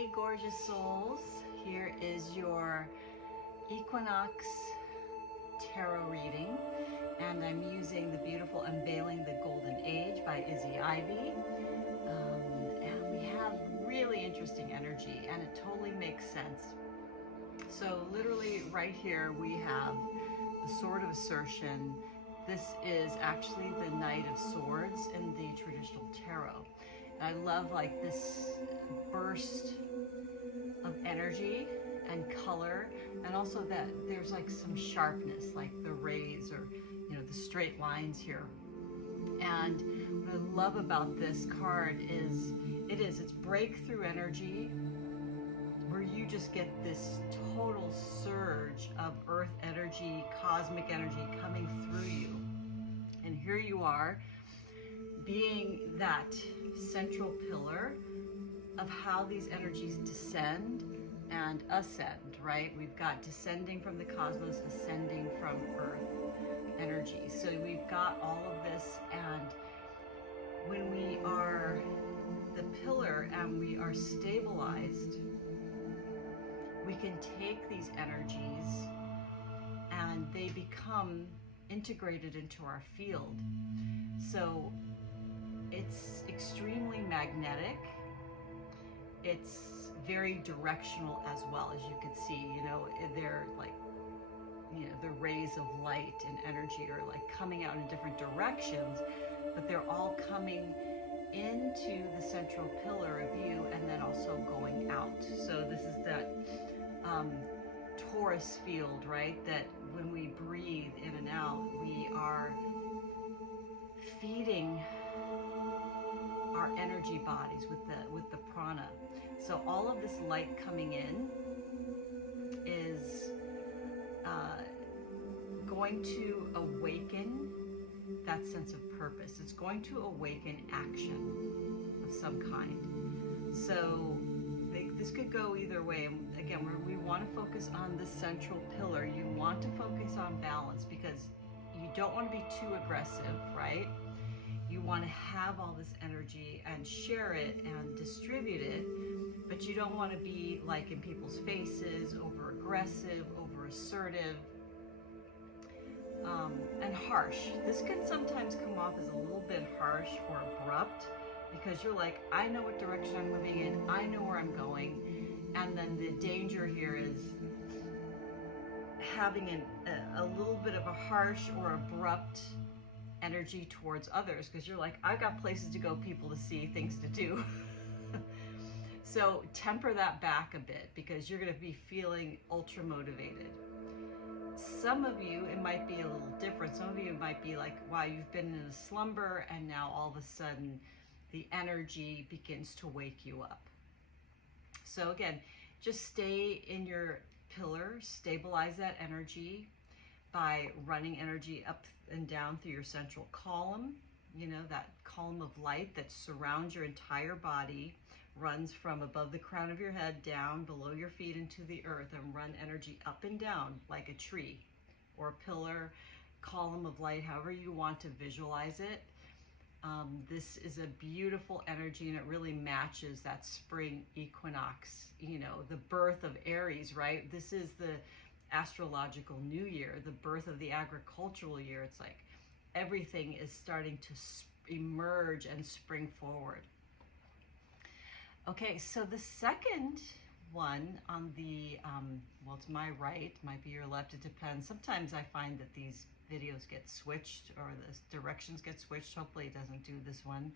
Hey gorgeous souls, here is your Equinox tarot reading, and I'm using the beautiful Unveiling the Golden Age by Izzy Ivy. And we have really interesting energy, and it totally makes sense. So literally right here we have the Sword of Assertion. This is actually the Knight of Swords in the traditional tarot. And I love like this burst of energy and color, and also that there's like some sharpness, like the rays or the straight lines here. And what I love about this card is it's breakthrough energy, where you just get this total surge of earth energy, cosmic energy coming through you. And here you are, being that central pillar of how these energies descend and ascend, right? We've got descending from the cosmos, ascending from earth energy. So we've got all of this, and when we are the pillar and we are stabilized, we can take these energies and they become integrated into our field. So it's extremely magnetic. It's very directional as well, as you can see. They're like, the rays of light and energy are like coming out in different directions, but they're all coming into the central pillar of you and then also going out. So this is that torus field, right? That when we breathe in and out, we are feeding our energy bodies with the prana. So all of this light coming in is going to awaken that sense of purpose. It's going to awaken action of some kind. So this could go either way. And again, we want to focus on the central pillar. You want to focus on balance, because you don't want to be too aggressive, right? You want to have all this energy and share it and distribute it, but you don't want to be like in people's faces, over aggressive, over assertive, and harsh. This can sometimes come off as a little bit harsh or abrupt, because you're like, I know what direction I'm moving in, I know where I'm going, and then the danger here is having a little bit of a harsh or abrupt energy towards others, because you're like, I've got places to go, people to see, things to do. So temper that back a bit, because you're going to be feeling ultra motivated. Some of you, it might be a little different. Some of you might be like, wow, you've been in a slumber and now all of a sudden the energy begins to wake you up. So again, just stay in your pillar, stabilize that energy by running energy up and down through your central column. That column of light that surrounds your entire body, runs from above the crown of your head down below your feet into the earth, and run energy up and down like a tree or a pillar, column of light, however you want to visualize it. This is a beautiful energy, and it really matches that spring equinox, the birth of Aries, right? This is the astrological new year, the birth of the agricultural year. It's like everything is starting to emerge and spring forward. Okay, so the second one on the, well, it's my right, might be your left, it depends. Sometimes I find that these videos get switched, or the directions get switched. Hopefully it doesn't do this one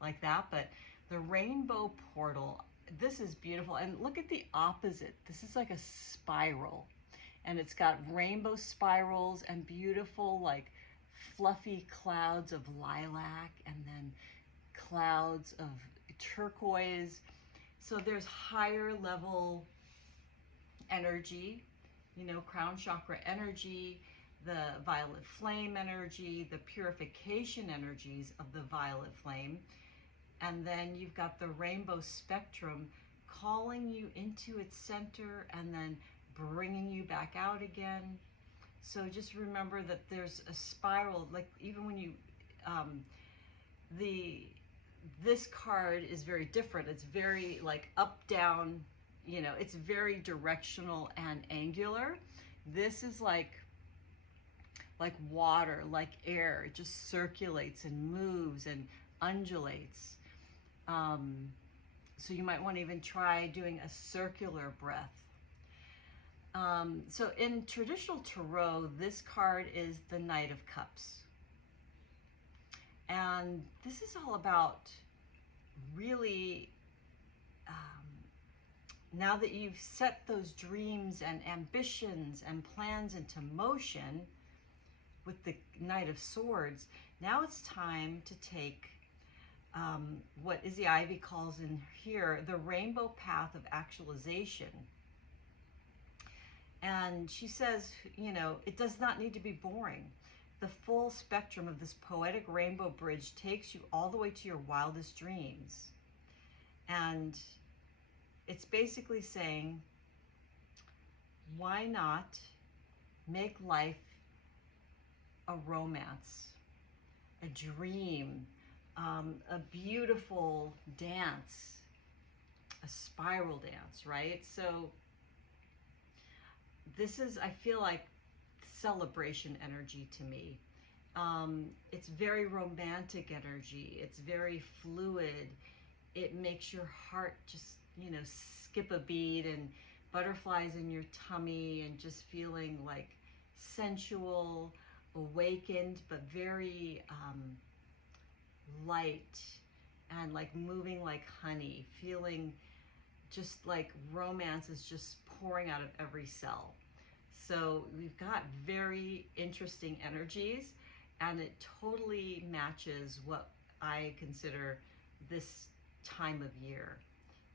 like that. But the rainbow portal, this is beautiful. And look at the opposite. This is like a spiral, and it's got rainbow spirals and beautiful like fluffy clouds of lilac, and then clouds of turquoise. So there's higher level energy, crown chakra energy, the violet flame energy, the purification energies of the violet flame. And then you've got the rainbow spectrum calling you into its center and then bringing you back out again. So just remember that there's a spiral, like even when you, this card is very different. It's very like up, down, you know, it's very directional and angular. This is like water, like air. It just circulates and moves and undulates. So you might want to even try doing a circular breath. So in traditional tarot, this card is the Knight of Cups. And this is all about really, now that you've set those dreams and ambitions and plans into motion with the Knight of Swords, now it's time to take what Izzy Ivy calls in here the rainbow path of actualization. And she says, you know, it does not need to be boring. The full spectrum of this poetic rainbow bridge takes you all the way to your wildest dreams. And it's basically saying, why not make life a romance, a dream, a beautiful dance, a spiral dance, right? So this is, I feel like, celebration energy to me. It's very romantic energy. It's very fluid. It makes your heart just, you know, skip a beat, and butterflies in your tummy, and just feeling like sensual, awakened, but very light, and like moving like honey, feeling just like romance is just pouring out of every cell. So we've got very interesting energies, and it totally matches what I consider this time of year.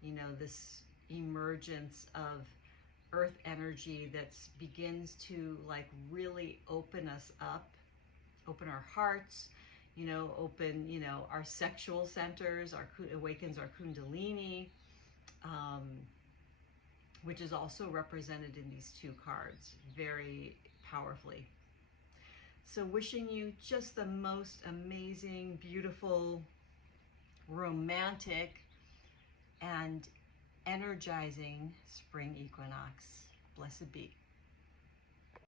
You know, this emergence of earth energy that begins to like really open us up, open our hearts, you know, open, you know, our sexual centers, awakens our kundalini, which is also represented in these two cards very powerfully. So wishing you just the most amazing, beautiful, romantic, and energizing spring equinox. Blessed be.